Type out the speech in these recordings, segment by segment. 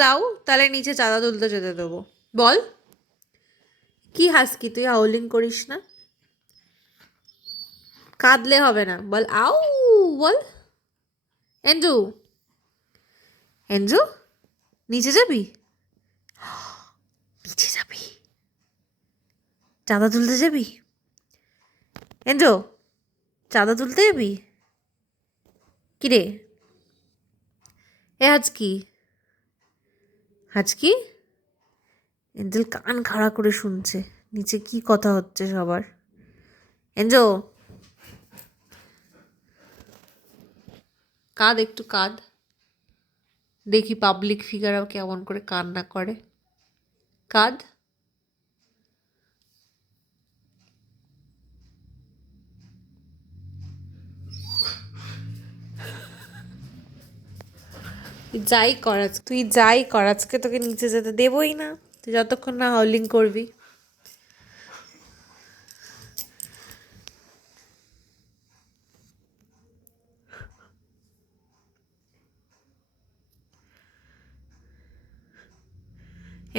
লাও, তাহলে নিচে চাঁদা তুলতে যেতে দেবো। বল। কি হাসকি, তুই হাউলিং করিস না? কাঁদলে হবে না। বল, আউ, বল। এঞ্জু এঞ্জু নিচে যাবি? নিচে যাবি। চাঁদা তুলতে যাবি? এঞ্জো চাঁদা তুলতে যাবি? কিরে? এ আজ কি আজ কি? এঞ্জেল কান খাড়া করে শুনছে। নিচে কি কথা হচ্ছে সবার? এঞ্জো! কাঁদ একটু, কাঁদ। দেখি পাবলিক ফিগারও কেমন করে কান্না করে। কাঁদ। তুই যাই কর তুই যাই কর আজকে তোকে নিচে যেতে দেবই না। তুই যতক্ষণ না হাউলিং করবি।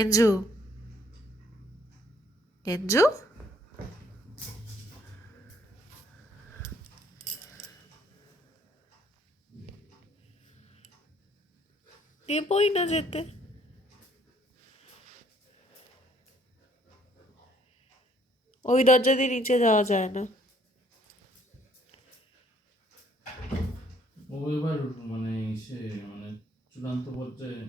এঞ্জু এঞ্জু? দেবই না যেতে। ওই দরজা দিয়ে নিচে যাওয়া যায় না। মানে সে মানে চূড়ান্ত পর্যায়ে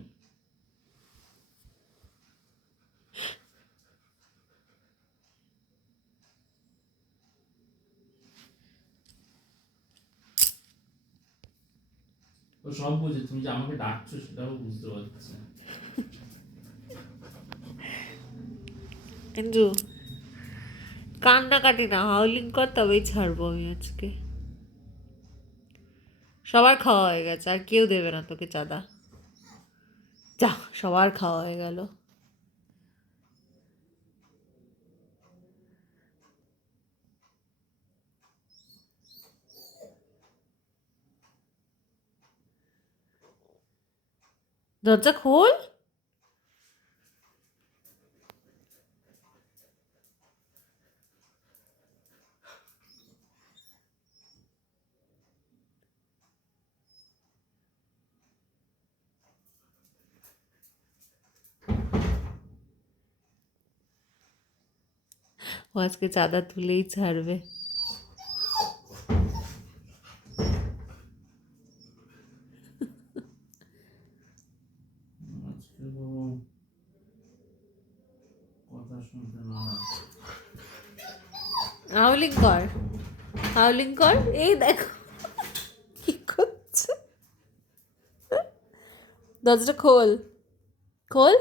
ও সব বুঝে, তুমি যে আমাকে ডাকছো সেটাও বুঝতে পারছি এঞ্জু কান্নাকাটি না, হাউলিং কর, তবেই ছাড়বো আমি আজকে। সবার খাওয়া হয়ে গেছে, আর কেউ দেবে না তোকে চাঁদা। যা, সবার খাওয়া হয়ে গেল। দরজা খোল ও আজকে চাঁদা তুলেই ছাড়বে আজকে তো কথা শুনতে না হাউলিং কর। হাউলিং কর। এই দেখো। কি করছে? দরজাটা খোল। খোল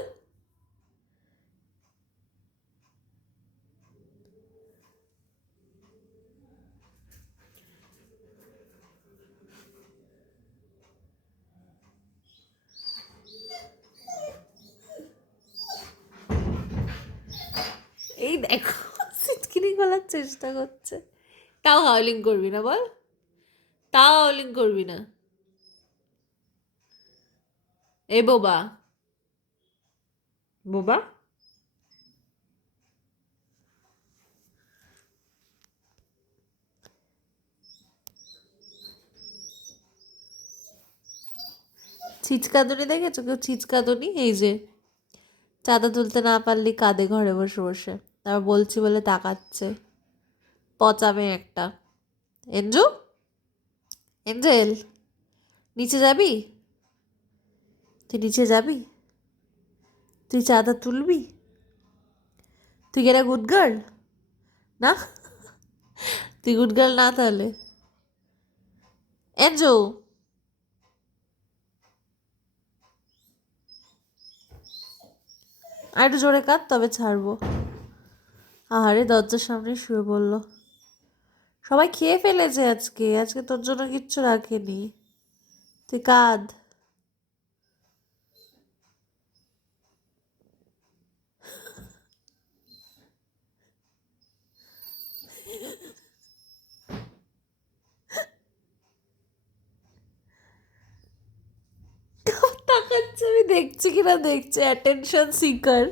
এই দেখো সিটকিনি গলার চেষ্টা করছে। তাও হাউলিং করবি না বল? তাও হাউলিং করবি না। এ বোবা। বোবা? ছিচকাদনি দেখেছ? কেউ ছিচকাদনি? এই যে চাঁদা তুলতে না পারলি কাঁদে ঘরে বসে বসে। তারপর বলছি বলে তাকাচ্ছে। পচাবে একটা। এঞ্জু এঞ্জেল, নিচে যাবি? তুই নিচে যাবি? তুই চাঁদা তুলবি? তুই কি গুড গার্ল না? তুই গুড গার্ল না তাহলে? এঞ্জু আর একটু জোরে কাঁদ, তবে ছাড়বো। আহারে, দরজার সামনে শুয়ে পড়ল। সবাই খেয়ে ফেলেছে আজকে। আজকে তোর জন্য কিচ্ছু রাখেনি। তুই কাঁদ। দেখছে কিনা? দেখছে অ্যাটেনশন সিকার